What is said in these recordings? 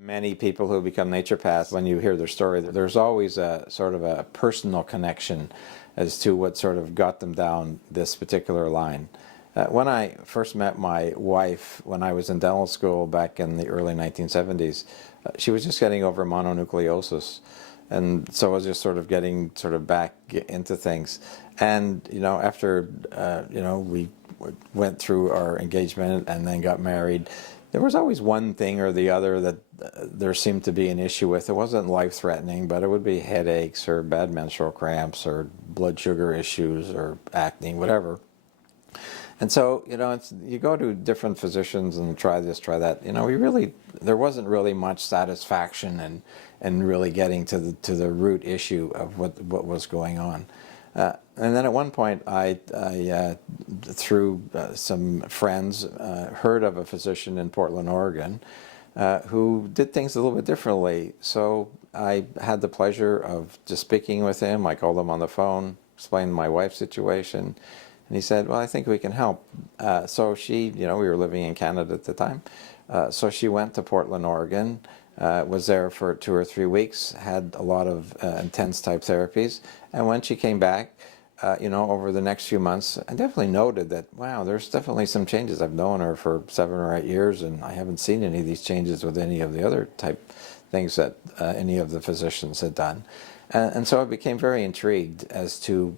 Many people who become naturopaths, when you hear their story, there's always a sort of a personal connection as to what sort of got them down this particular line. When I first met my wife when I was in dental school back in the early 1970s, she was just getting over mononucleosis. And so I was just sort of getting back into things. And, after, we went through our engagement and then got married, there was always one thing or the other that there seemed to be an issue with. It wasn't life-threatening, but it would be headaches or bad menstrual cramps or blood sugar issues or acne, whatever. And so, you go to different physicians and try this, try that. There wasn't really much satisfaction in really getting to the root issue of what was going on. And then at one point, I through some friends, heard of a physician in Portland, Oregon, who did things a little bit differently. So I had the pleasure of just speaking with him. I called him on the phone, explained my wife's situation. And he said, well, I think we can help. So she, we were living in Canada at the time. So she went to Portland, Oregon, was there for 2 or 3 weeks, had a lot of intense type therapies. And when she came back, over the next few months, I definitely noted that, wow, there's definitely some changes. I've known her for 7 or 8 years, and I haven't seen any of these changes with any of the other type things that any of the physicians had done. And so I became very intrigued as to,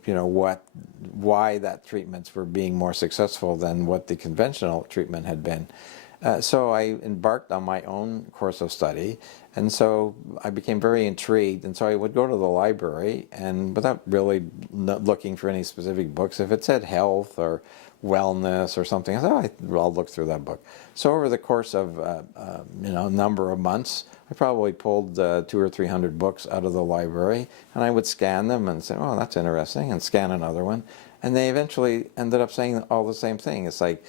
why that treatments were being more successful than what the conventional treatment had been. So I embarked on my own course of study, and so I became very intrigued, and so I would go to the library, and without really looking for any specific books, if it said health or wellness or something, I thought, I'll look through that book. So over the course of a number of months, I probably pulled 200 or 300 books out of the library, and I would scan them and say, oh, that's interesting, and scan another one. And they eventually ended up saying all the same thing. It's like,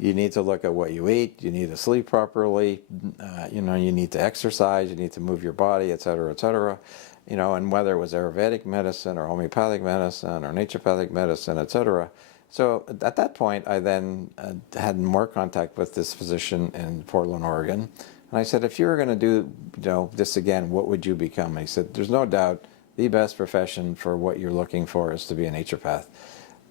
you need to look at what you eat, you need to sleep properly, you need to exercise, you need to move your body, et cetera, and whether it was Ayurvedic medicine or homeopathic medicine or naturopathic medicine, et cetera. So at that point, I then had more contact with this physician in Portland, Oregon. And I said, if you were going to do this again, what would you become? And he said, there's no doubt the best profession for what you're looking for is to be a naturopath.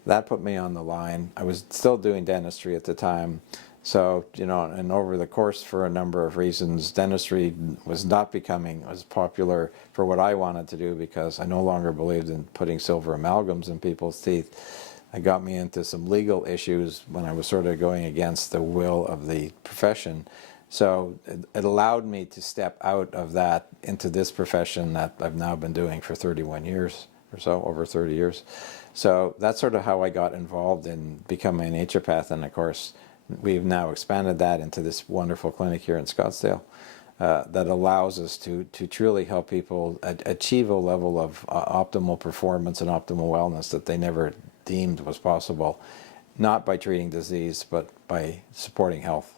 That put me on the line. I was still doing dentistry at the time. So, and over the course, for a number of reasons, dentistry was not becoming as popular for what I wanted to do, because I no longer believed in putting silver amalgams in people's teeth. It got me into some legal issues when I was sort of going against the will of the profession. So it allowed me to step out of that into this profession that I've now been doing for 31 years or so, over 30 years. So that's sort of how I got involved in becoming a naturopath. And of course, we've now expanded that into this wonderful clinic here in Scottsdale that allows us to truly help people achieve a level of optimal performance and optimal wellness that they never deemed was possible, not by treating disease, but by supporting health.